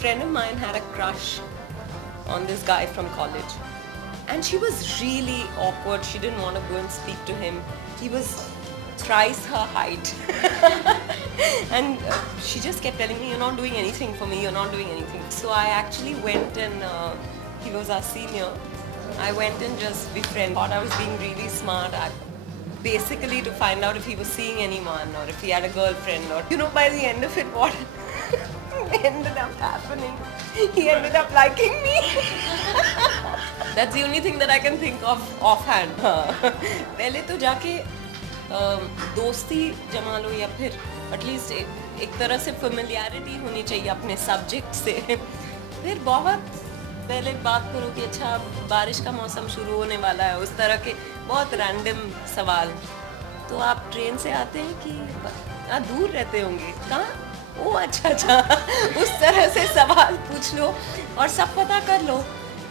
friend of mine had a crush on this guy from college, and she was really awkward. She didn't want to go and speak to him. He was thrice her height. And she just kept telling me, you're not doing anything for me, you're not doing anything. So I actually went and he was our senior. I went and just befriended. Thought I was being really smart. Basically to find out if he was seeing anyone or if he had a girlfriend, or by the end of it, what ended up happening, he ended up liking me. That's the only thing that I can think of offhand. पहले तो जाके दोस्ती जमा लो, या फिर at least एक तरह से फेमिलियरिटी होनी चाहिए अपने सब्जेक्ट से. फिर बहुत पहले बात करो कि अच्छा बारिश का मौसम शुरू होने वाला है, उस तरह के बहुत रैंडम सवाल. तो आप ट्रेन से आते हैं कि दूर रहते होंगे, कहाँ, ओ अच्छा अच्छा, उस तरह से सवाल पूछ लो और सब पता कर लो.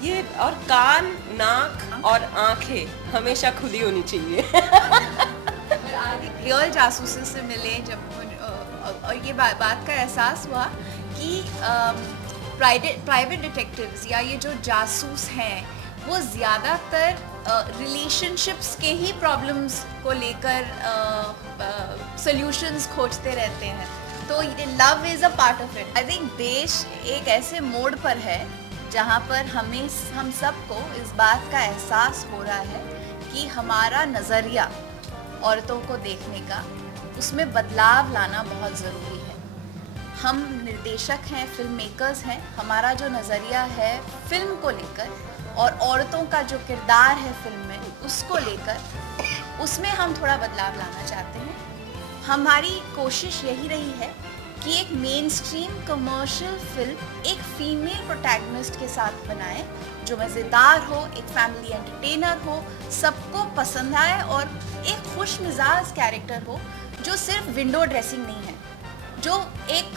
ये और कान, नाक और आंखें हमेशा खुली होनी चाहिए. रियल जासूसी से मिले जब और ये बात का एहसास हुआ कि प्राइवेट डिटेक्टिव्स या ये जो जासूस हैं वो ज़्यादातर रिलेशनशिप्स के ही प्रॉब्लम्स को लेकर सॉल्यूशंस खोजते रहते हैं. तो ये love is a part of it. I think देश एक ऐसे मोड़ पर है जहाँ पर हम सबको इस बात का एहसास हो रहा है कि हमारा नज़रिया औरतों को देखने का, उसमें बदलाव लाना बहुत ज़रूरी है. हम निर्देशक हैं, फिल्म मेकर्स हैं, हमारा जो नज़रिया है फिल्म को लेकर और औरतों का जो किरदार है फिल्म में उसको लेकर, उसमें हम थोड़ा बदलाव लाना चाहते हैं. हमारी कोशिश यही रही है कि एक मेन स्ट्रीम कमर्शियल फिल्म एक फीमेल प्रोटैगनिस्ट के साथ बनाए जो मज़ेदार हो, एक फैमिली एंटरटेनर हो, सबको पसंद आए और एक खुश मिजाज कैरेक्टर हो जो सिर्फ विंडो ड्रेसिंग नहीं है. जो एक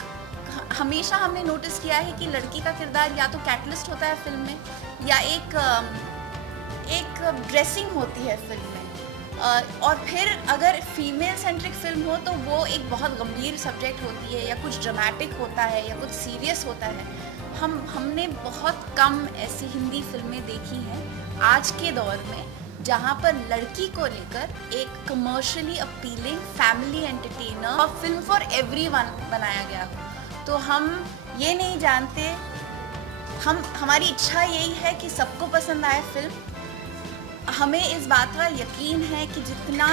हमेशा हमने नोटिस किया है कि लड़की का किरदार या तो कैटलिस्ट होता है फिल्म में या एक ड्रेसिंग होती है फिल्म में. और फिर अगर फीमेल सेंट्रिक फिल्म हो तो वो एक बहुत गंभीर सब्जेक्ट होती है या कुछ ड्रामेटिक होता है या कुछ सीरियस होता है. हमने बहुत कम ऐसी हिंदी फिल्में देखी हैं आज के दौर में जहाँ पर लड़की को लेकर एक कमर्शियली अपीलिंग फैमिली एंटरटेनर और फिल्म फॉर एवरीवन बनाया गया हो. तो हम ये नहीं जानते, हमारी इच्छा यही है कि सबको पसंद आए फिल्म. हमें इस बात का यकीन है कि जितना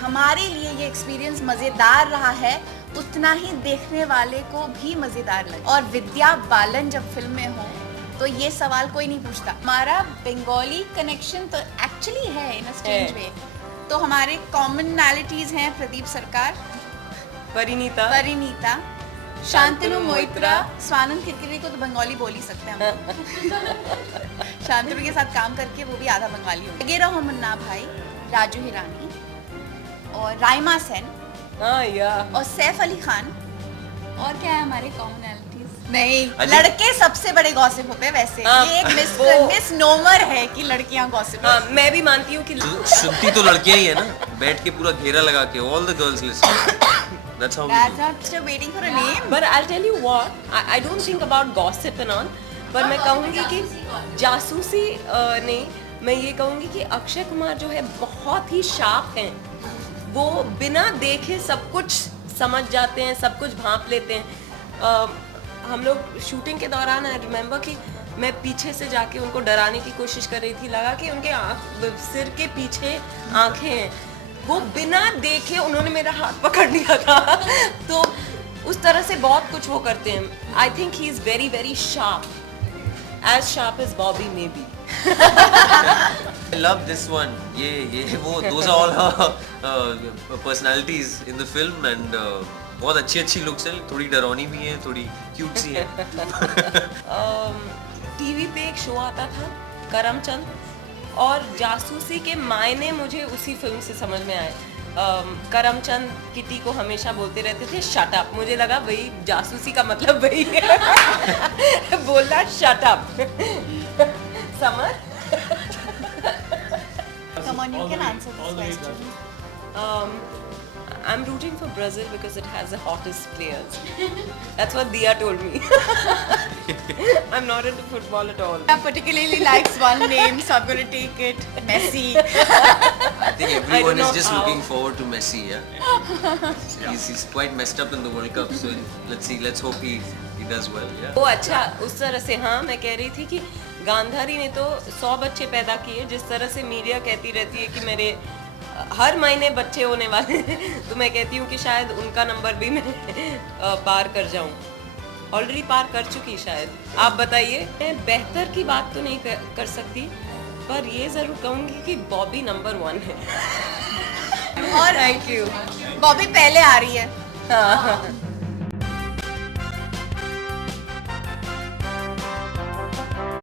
हमारे लिए ये एक्सपीरियंस मज़ेदार रहा है उतना ही देखने वाले को भी मज़ेदार लगे. और विद्या बालन जब फिल्म में हो तो ये सवाल कोई नहीं पूछता. हमारा बंगाली कनेक्शन तो एक्चुअली है इन अ स्ट्रेंज वे. तो हमारे कॉमनैलिटीज़ हैं प्रदीप सरकार, परिणीता, शांतनु मोइत्रा, स्वानंद किरकिरे को तो बंगाली बोल ही सकते हैं हम. शांतनु के साथ काम करके वो भी आधा बंगाली हो. लगे रहो मुन्ना भाई, राजू हिरानी और राइमा सेन और सैफ अली खान. और क्या है हमारे कॉमनैलिटीज? नहीं, लड़के सबसे बड़े गॉसिप होते हैं वैसे. ये एक मिसनोमर है कि लड़कियां गॉसिप. मैं भी मानती हूँ कि सुनती तो लड़कियां ही है ना, बैठ के पूरा घेरा लगा के all the girls listen. That's how we do. That's not waiting for a name. But I'll tell you what, I don't think about gossip and all. पर मैं कहूँगी कि जासूसी नहीं, मैं ये कहूँगी कि अक्षय कुमार जो है बहुत ही शार्प हैं. वो बिना देखे सब कुछ समझ जाते हैं, सब कुछ भांप लेते हैं. हम लोग शूटिंग के दौरान आई रिमेंबर कि मैं पीछे से जाके उनको डराने की कोशिश कर रही थी. लगा कि उनके सिर के पीछे आंखें हैं. वो बिना देखे उन्होंने मेरा हाथ पकड़ लिया था. तो उस तरह से बहुत कुछ वो करते हैं. I think he is very very sharp, as sharp as Bobby may be. I love this one. ये वो those are all her personalities in the film and बहुत अच्छी looks है. थोड़ी डरावनी भी है, थोड़ी क्यूट सी है. टीवी पे एक शो आता था करमचंद, और जासूसी के मायने मुझे उसी फिल्म से समझ में आए. करमचंद किटी को हमेशा बोलते रहते थे शट अप. मुझे लगा वही जासूसी का मतलब वही है. बोलना shut up. Summer, Come on, you can answer this question. I'm rooting for Brazil because it has the hottest players. That's what Dia told me. I'm not into football at all. I particularly likes one name, so I'm gonna take it. Messi. I think I everyone don't is know just how. looking forward to Messi. Yeah, he's quite messed up in the World Cup, so let's see. Let's hope he does well. Yeah. वो अच्छा उस तरह से, हाँ मैं कह रही थी कि गांधारी ने तो 100 बच्चे पैदा किए, जिस तरह से मीडिया कहती रहती है कि मेरे हर महीने बच्चे होने वाले हैं, तो मैं कहती हूँ कि शायद उनका नंबर भी मैं पार कर जाऊँ, ऑलरेडी पार कर चुकी शायद। आप बताइए, मैं बेहतर की बात तो नहीं कर सकती, पर ये ज़रूर कहूँगी कि बॉबी नंबर 1 है। और थैंक यू। बॉबी पहले आ रही है। हाँ